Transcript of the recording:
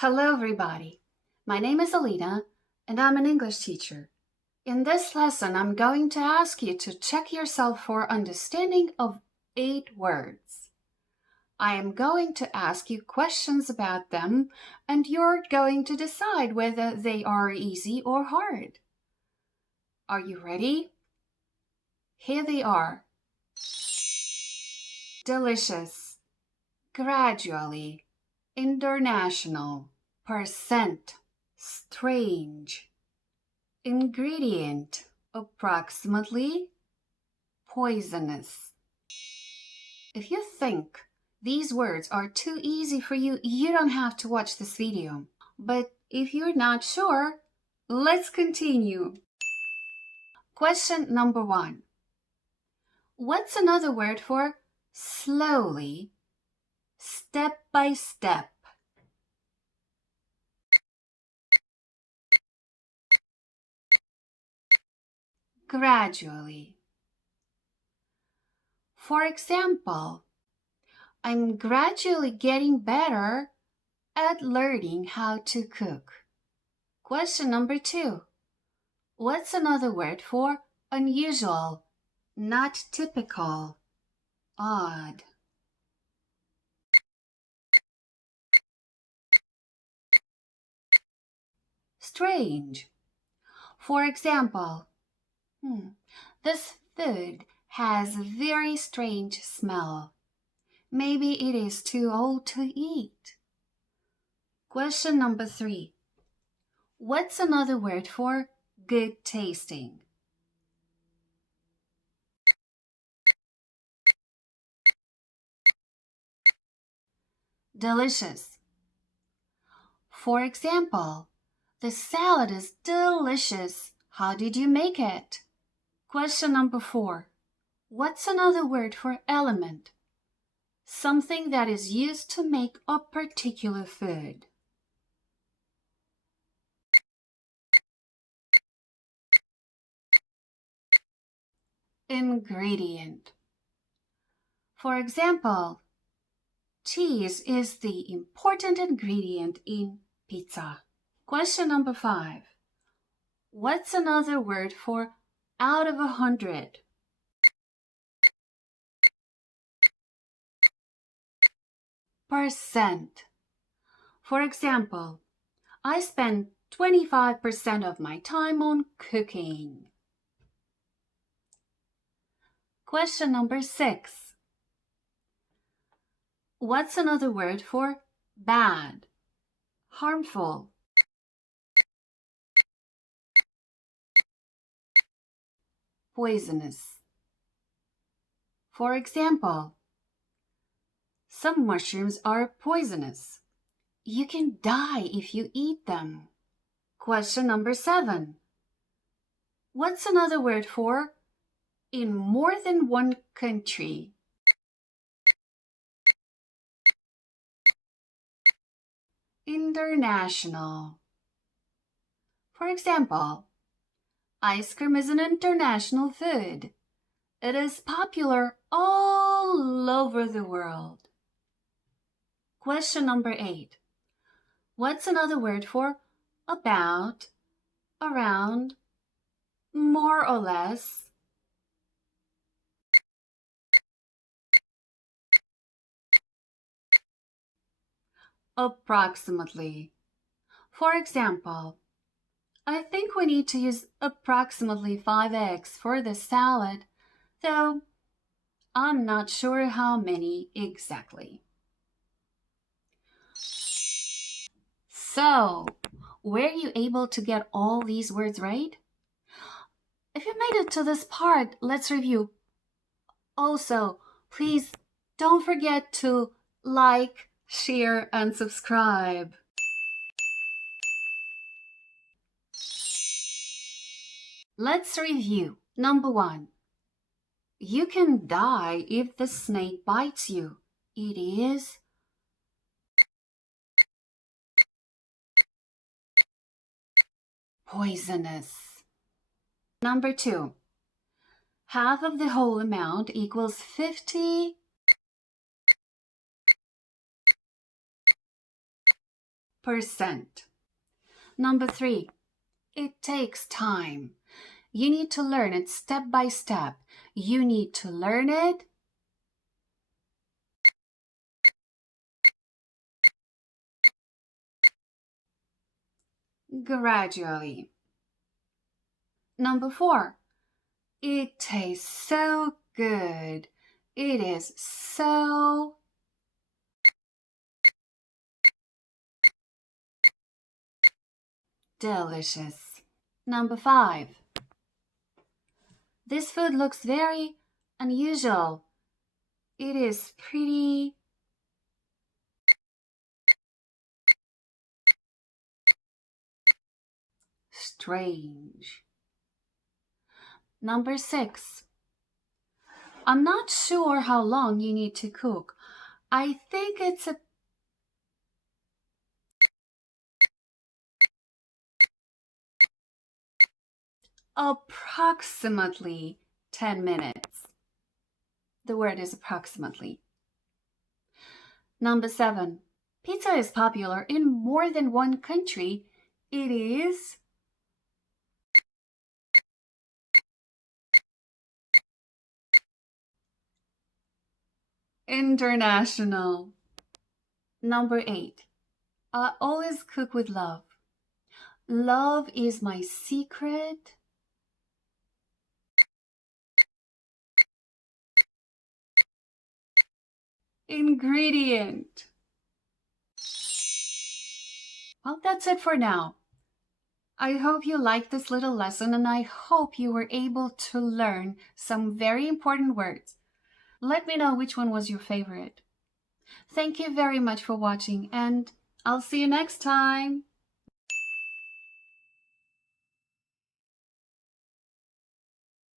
Hello, everybody. My name is Alina, and I'm an English teacher. In this lesson, I'm going to ask you to check yourself for understanding of 8 words. I am going to ask you questions about them, and you're going to decide whether they are easy or hard. Are you ready? Here they are. Delicious, gradually, international, percent, strange, ingredient, approximately, poisonous. If you think these words are too easy for you, you don't have to watch this video. But if you're not sure, let's continue. Question number 1. What's another word for slowly, step by step? Gradually. For example, I'm gradually getting better at learning how to cook. Question number 2. What's another word for unusual, not typical, odd? Strange. For example, this food has a very strange smell. Maybe it is too old to eat. Question number 3. What's another word for good tasting? Delicious. For example, the salad is delicious. How did you make it? Question number 4. What's another word for element? Something that is used to make a particular food. Ingredient. For example, cheese is the important ingredient in pizza. Question number 5. What's another word for out of 100? Percent. For example, I spend 25% of my time on cooking. Question number 6. What's another word for bad, harmful? Poisonous. For example, some mushrooms are poisonous. You can die if you eat them. Question number 7. What's another word for in more than one country? International. For example, ice cream is an international food. It is popular all over the world. Question number 8. What's another word for about, around, more or less? Approximately. For example, I think we need to use approximately 5 eggs for the salad, though I'm not sure how many exactly. So, were you able to get all these words right? If you made it to this part, let's review. Also, please don't forget to like, share, and subscribe. Let's review. Number 1. You can die if the snake bites you. It is poisonous. Number 2. Half of the whole amount equals 50 Number 3, it takes time. You need to learn it step by step. You need to learn it gradually. Number 4, it tastes so good. It is so delicious. Number 5, this food looks very unusual. It is pretty strange. Number 6, I'm not sure how long you need to cook. I think it's approximately 10 minutes. The word is approximately. Number 7, pizza is popular in more than one country. It is international. Number 8, I always cook with love. Love is my secret ingredient. Well, that's it for now. I hope you liked this little lesson and I hope you were able to learn some very important words. Let me know which one was your favorite. Thank you very much for watching and I'll see you next time.